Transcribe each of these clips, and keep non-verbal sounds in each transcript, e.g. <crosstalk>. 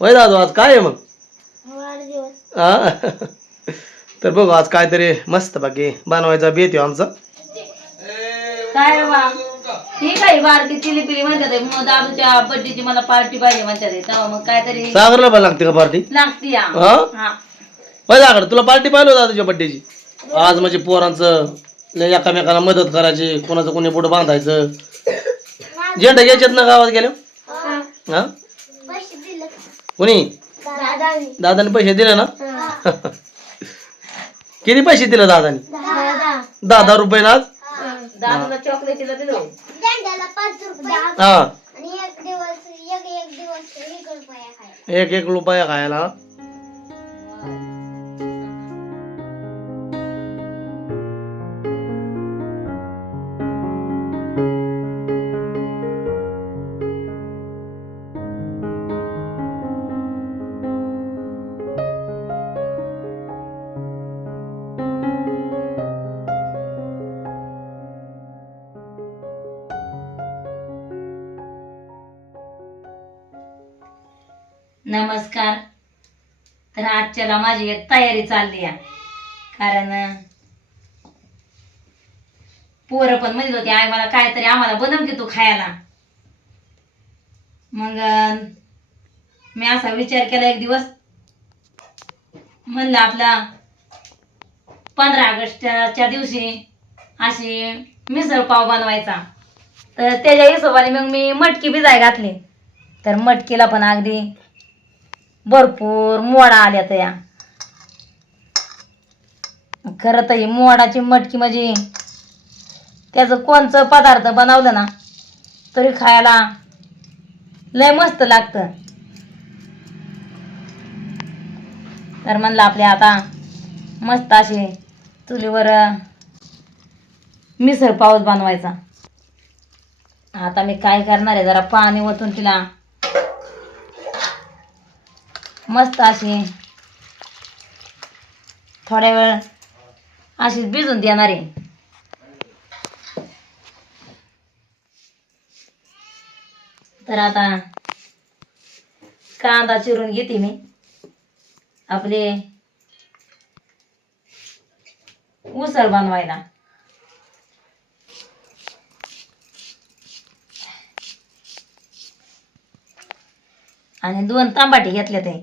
वय दादू आज काय आहे मग? वाढदिवस. हा? <laughs> तर बघू आज काहीतरी मस्त बाकी बनवायचा बेत आहे आमचा. काय बारकी चिली पिली म्हणतात आहे. मग दादूच्या बर्थडेची मला पार्टी पाहिजे म्हणतात आहे. तेव्हा मग काहीतरी सागरला पण लागते का पार्टी लागती या हा? हा. वय सागर तुला पार्टी पाहिलं होतं तुझ्या बड्डेची आज म्हणजे पोरांचं लय एकामेकाला मदत करायची कोणाचं कोणी पुढं बांधायचं. झेंडा घ्यायच्यात ना गावात गेल्या हा? कोणी? दादानी. दादाने पैसे दिले ना? <laughs> किती पैसे दिले दादाने? दादा. दहा दहा रुपये ना आज? दादूला चॉकलेटीला दिलो झेंड्याला पाच रुपये. हा. आणि एक दिवस एक एक दिवस एक रुपया खाय एक एक रुपया खायला. नमस्कार. तर आजच्याला माझी एक तयारी चालली आहे. कारण पोरं पण म्हणत होते आई मला काहीतरी आम्हाला बनव की तू खायला. मग मी असा विचार केला एक दिवस म्हणलं आपला पंधरा ऑगस्टच्या दिवशी अशी मिसळ पाव बनवायचा. तर त्याच्या हिशोबाने मग मी मटकी भिजाय घातली. तर मटकीला पण अगदी भरपूर मोडा आल्या तया खरं तर ही मोडाची मटकी म्हणजे त्याचं कोणचं पदार्थ बनवलं ना तरी खायला लय मस्त लागतं. तर म्हणलं आपल्या आता मस्त असे चुलीवर मिसळ पाऊस बनवायचा. आता मी काय करणार आहे जरा पाणी ओतून तिला मस्त अशी. थोड्या वेळ अशीच भिजून देणार आहे. तर आता कांदा चिरून घेते मी. आपले उसळ बनवायला. आणि दोन तांबाटी घेतले ते.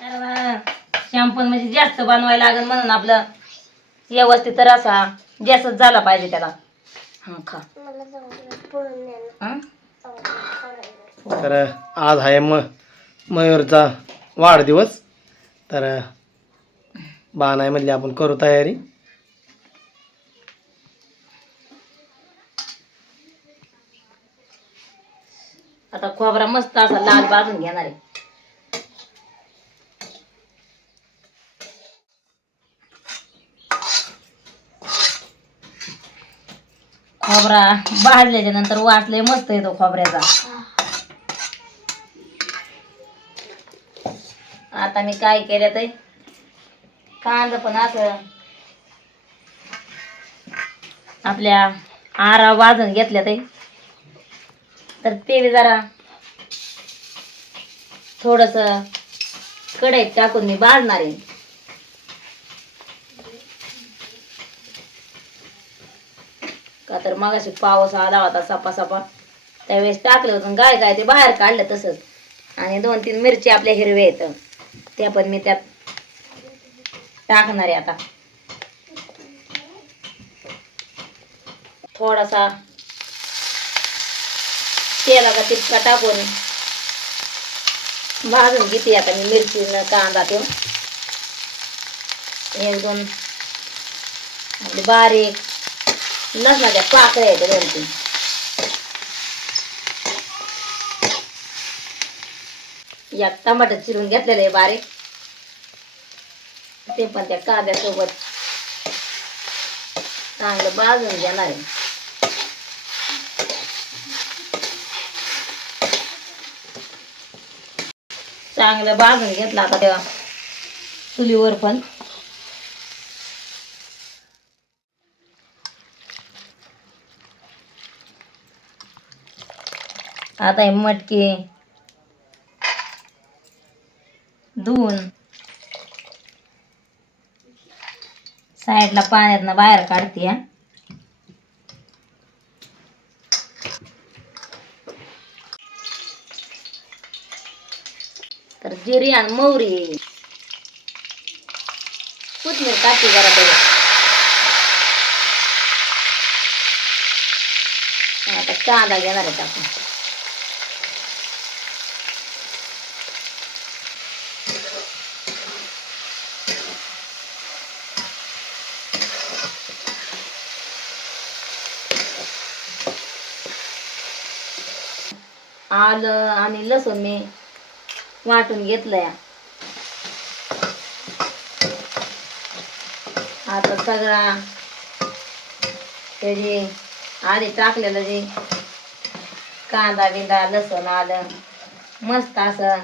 तर शॅम्पन म्हणजे जास्त बनवायला लागेल म्हणून आपलं व्यवस्थित तर असा जास्तच झाला पाहिजे त्याला. हा खा. हं? तर आज आहे म मयूरचा वाढदिवस. तर बाणाय म्हणले आपण करू तयारी. आता खोबरा मस्त असा लाल भाजून घेणार आहे. खोबरा भाजल्याच्या नंतर वाचले मस्त येतो खोबऱ्याचा. आता मी काय केलं ते? कांदा पण असं आपल्या आरा वाजून घेतल्या ते. तर ते जरा थोडस कढईत टाकून मी बाळणार आहे. का तर मग पाऊस आला होता सपा सपा त्यावेळेस टाकलं होतं गाय गाय ते बाहेर काढलं तसंच. आणि दोन तीन मिरची आपल्या हिरव्या येतं त्या पण मी त्यात टाकणार आहे आता. थोडासा तेलाचा टिपका टाकून. भाजून घेते आता मी मिरची कांदा तो. एक दोन. बारीक. लसणाच्या पाकळ्या आहेत दोन तीन या टमाटर चिरून घेतलेलं आहे बारीक. ते पण त्या कांद्यासोबत चांगलं भाजून घेणार आहे. चांगलं भाजून घेतलं आता तेव्हा चुलीवर पण. आता हे मटकी धुवून साईडला पाण्यातनं बाहेर काढते. जिरी आणि मोहरी. कोथमीर टाकते जरा त्याच्यात आता कांदा घेणार आहे टाकून आलं आणि लसूण मी वाटून घेतलंय. आता सगळा त्याची आधी टाकलेलं जे कांदा बिंदा लसूण आलं मस्त असं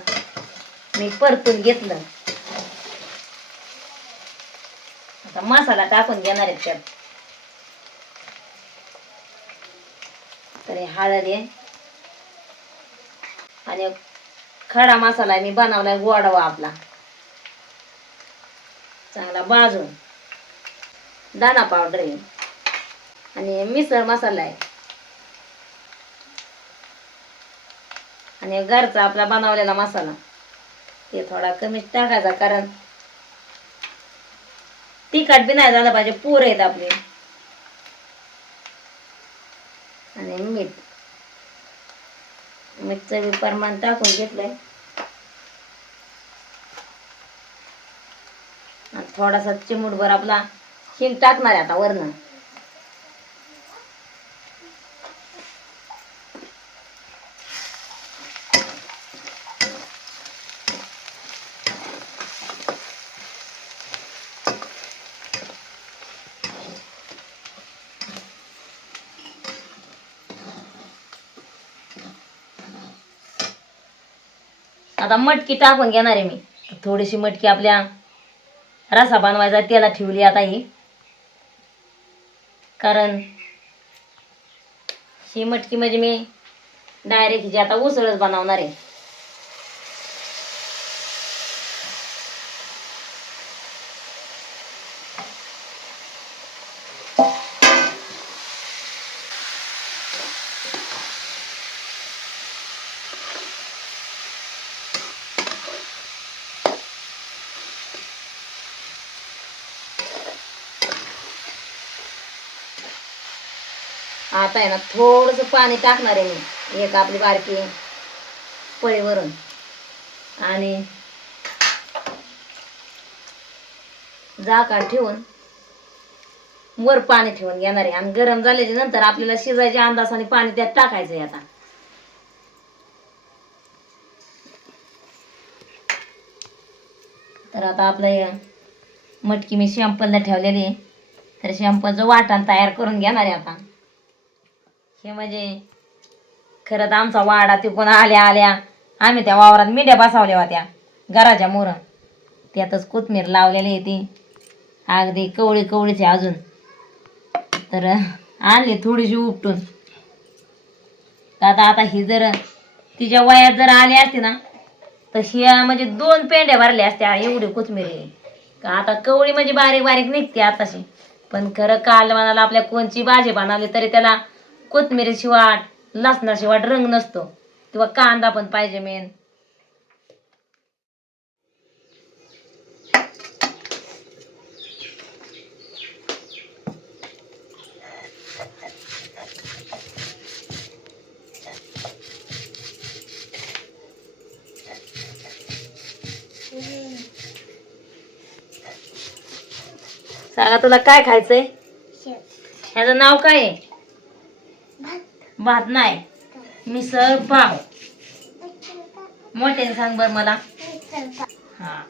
मी परतून घेतलं. आता मसाला टाकून घेणार आहे त्यात. तरी हळद आहे. आणि खडा मसाला मी बनवलाय गोडवा आपला. चांगला भाजून. दाणा पावडर आहे. आणि मिसळ मसाला आहे. आणि घरचा आपला बनवलेला मसाला. ते थोडा कमीच टाकायचा कारण तिखट बी नाही झालं पाहिजे पूर आहेत आपले आणि मीठ चवी प्रमाण टाकून घेतलंय. आणि थोडासा चिमूटभर आपला हिंग टाकणार आहे आता वरनं. आता मटकी टाकून घेणार आहे मी. थोडीशी मटकी आपल्या रसा बनवायचा त्याला ठेवली आता ही. कारण ही मटकी म्हणजे मी डायरेक्ट जी आता उसळच बनवणार आहे. आता आहे ना थोडंसं पाणी टाकणार आहे मी एक आपली बारकी पळीवरून. आणि झाकण ठेवून वर पाणी ठेवून घेणार आहे. आणि गरम झाल्याच्यानंतर आपल्याला शिजायच्या अंदाजाने पाणी त्यात टाकायचं आहे आता. तर आता आपलं मटकी मी शॅम्पलला ठेवलेली आहे. तर शॅम्पलचं वाटण तयार करून घेणार आहे आता. हे म्हणजे खरं तर आमचा वाडा तिकून आल्या आल्या. आम्ही त्या वावरात मिड्या बसवल्या होत्या. घराच्या मोर. त्यातच कोथमीर लावलेली आहे ती. अगदी कवळी कवळीची अजून. तर आणली थोडीशी उपटून. तर आता आता ही जर तिच्या वयात जर आली असती ना तर ह्या म्हणजे दोन पेंड्या भरल्या असत्या एवढी कोथमिरी का आता कवळी म्हणजे बारीक बारीक निघते आताशी. पण खरं काल म्हणाला आपल्या कोणची भाजी बनवली तरी त्याला कोथमिरीची वाट लसणाची वाट रंग नसतो. किंवा कांदा पण पाहिजे मेन सांगा तुला काय खायचंय? ह्याचं नाव काय आहे? भात नाही मिसळ पाव. मोठे सांग बर मला. हा.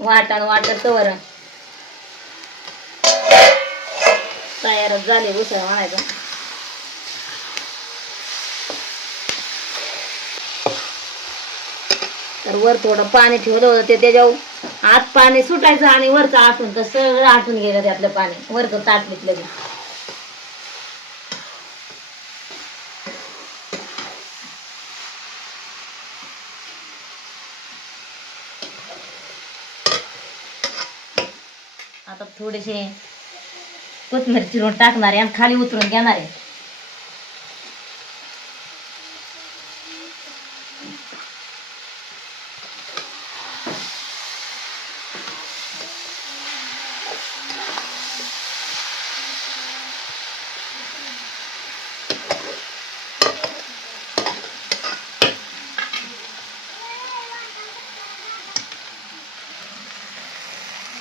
वाटण वाटत वरण तयारच झाले उसळ म्हणायचं. तर वर थोडं पाणी ठेवलं होतं ते त्याच्यावर आत पाणी सुटायचं आणि वरचं आटून तर सगळं आटून गेलं ते आपलं पाणी. वरचं ताटलीत लगेच. आता थोडेसे कोथमीर चिरून टाकणार आहे आणि खाली उतरून घेणार आहे.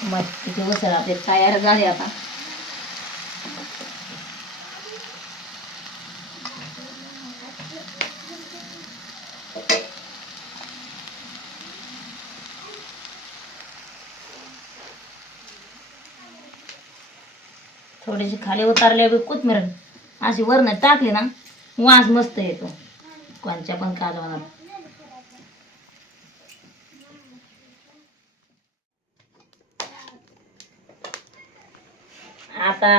मग तिथे उसळ आपले तयार झाले आता. थोडीशी खाली उतारल्या बी कोथमीर. अशी वरण टाकली ना वास मस्त येतो. कोणच्या पण कालवणार आता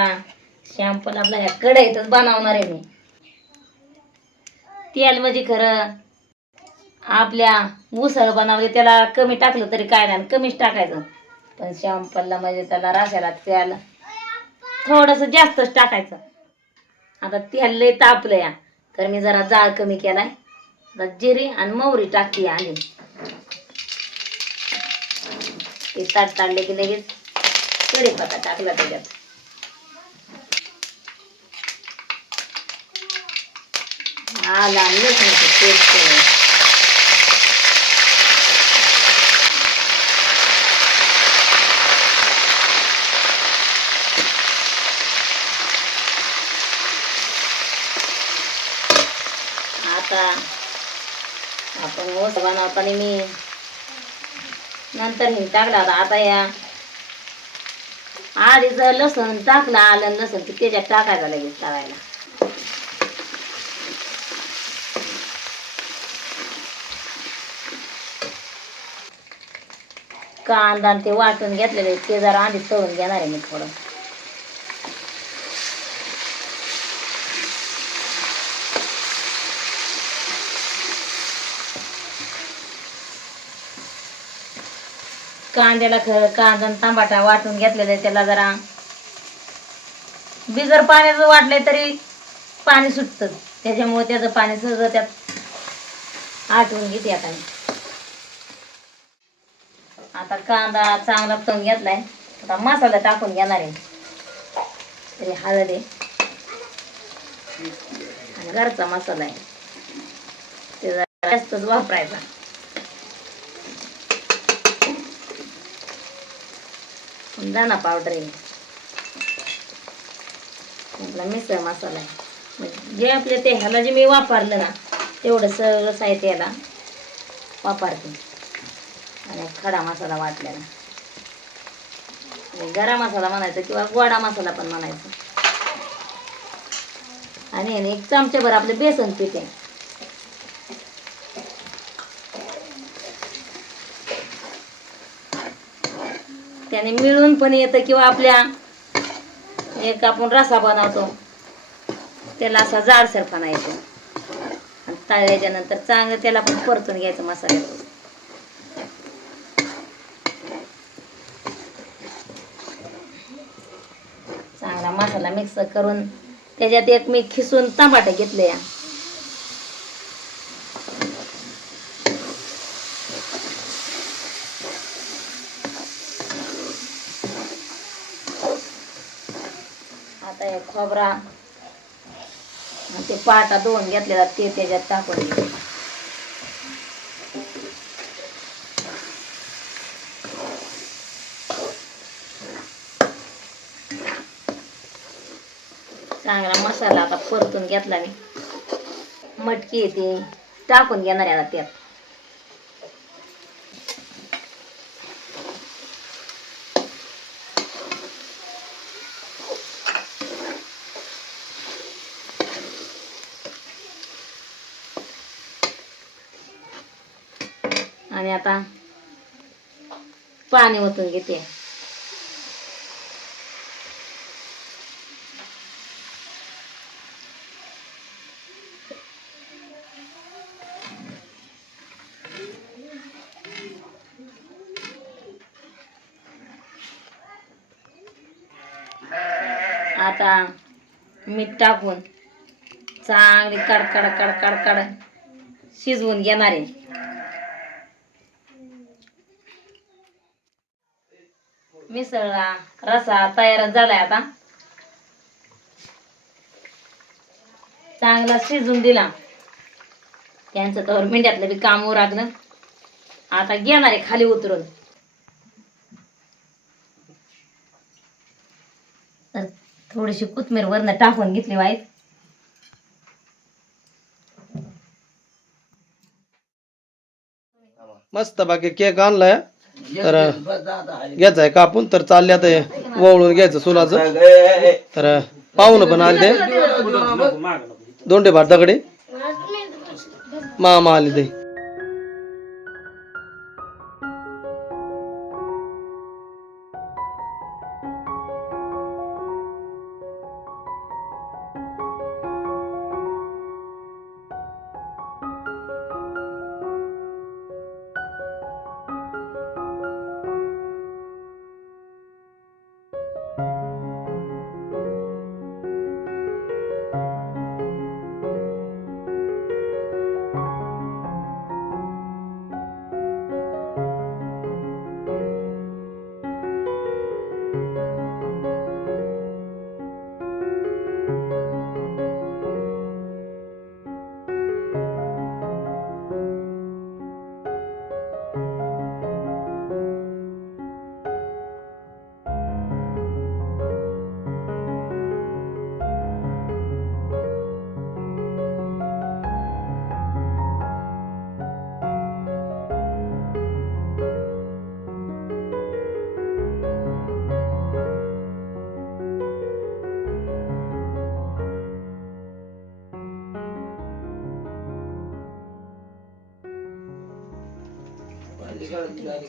शॅम्पल आपला ह्या कढईतच बनवणार आहे मी. तेल म्हणजे खरं आपल्या उसळ बनवले त्याला कमी टाकलं तरी काय नाही कमीच टाकायचं. पण शॅम्पलला म्हणजे त्याला रासायला तेल थोडस जास्तच टाकायचं. आता तेल तापलं या तर मी जरा जाळ कमी केलाय. आता जिरी आणि मोहरी टाकली आणि ते ताट ताडले की लगेच कढीपत्ता टाकला त्याच्यात. आला आणि पेस्ट आता आपण हो, ओस बनवताना मी. नंतर हे टाकला होता आता या. आधी जर लसूण टाकलं आलं लसूण की त्याच्यात टाकायचं लगेच टाकायला कांदा ते वाटून घेतलेले ते जरा आधी तळून घेणार आहे मी थोडं. कांद्याला खर कांदा आणि तांबाटा वाटून आहे त्याला जरा. बिगर पाण्याचं वाटलंय तरी पाणी सुटतं. त्याच्यामुळे त्याचं पाणी सगळं त्यात आटवून घेते आता आता कांदा चांगला तळून घेतलाय. आता मसाला टाकून घेणार आहे. तरी हळद आहे. आणि घरचा मसाला आहे. ते जरा जास्तच वापरायचा. दाणा पावडर आहे आपला मिसळ मसाला आहे जे आपल्या ते ह्याला जे मी वापरलं ना तेवढं सगळं साहित्य याला वापरते. आणि खडा मसाला वाटलेला आणि गरम मसाला म्हणायचा किंवा गोडा मसाला पण म्हणायचा. आणि एक चमच्याभर आपलं बेसन पीठ आहे. त्याने मिळून पण येतं किंवा आपल्या एक आपण रसा बनवतो त्याला असा जाडसरपणा येतो. आणि तळल्याच्या नंतर चांगलं त्याला पण परतून घ्यायचं मसाल्यात चांगला मसाला मिक्स करून त्याच्यात एक मी खिसून टमाटे घेतले. या आता हे खोबरा. ते पाटा दोन घेतलेला ते त्याच्यात टाकून चांगला मसाला आता परतून घेतला मी. मटकी येते टाकून घेणार आहे आता त्यात आणि आता. पाणी ओतून घेते. आता मीठ टाकून चांगली कडकड कडकड कड शिजवून घेणार आहे. मिसळला. रसा तयार झालाय आता. चांगला शिजून दिला. त्यांचं तर मेंढ्यातलं बी काम लागलं. आता घेणार आहे खाली उतरून. तर थोडीशी कोथमीर वरनं टाकून घेतली वाईट मस्त बाकी केक आणलाय. तर घ्यायचा कापून तर चालले आता हे वळून घ्यायचं सुलाचं. तर पाहुणं पण आले. ते दोंडे भात दगडे मामा आले ते.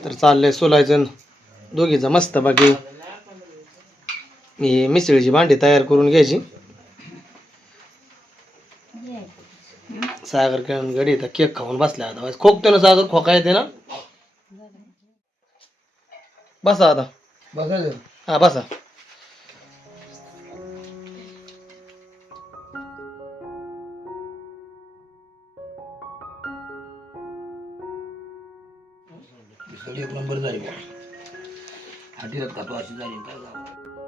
तर चाललंय सोलायचं दोघीचं मस्त बाकी. मी मिसळीची भांडी तयार करून घ्यायची. सागर खेळून गडी तर केक खाऊन बसल्या आता. खोकते ना सागर खोका येते ना? बसा आता. हा बसा. सगळी एक नंबर जाईल का तो अशी जाईल काय जावं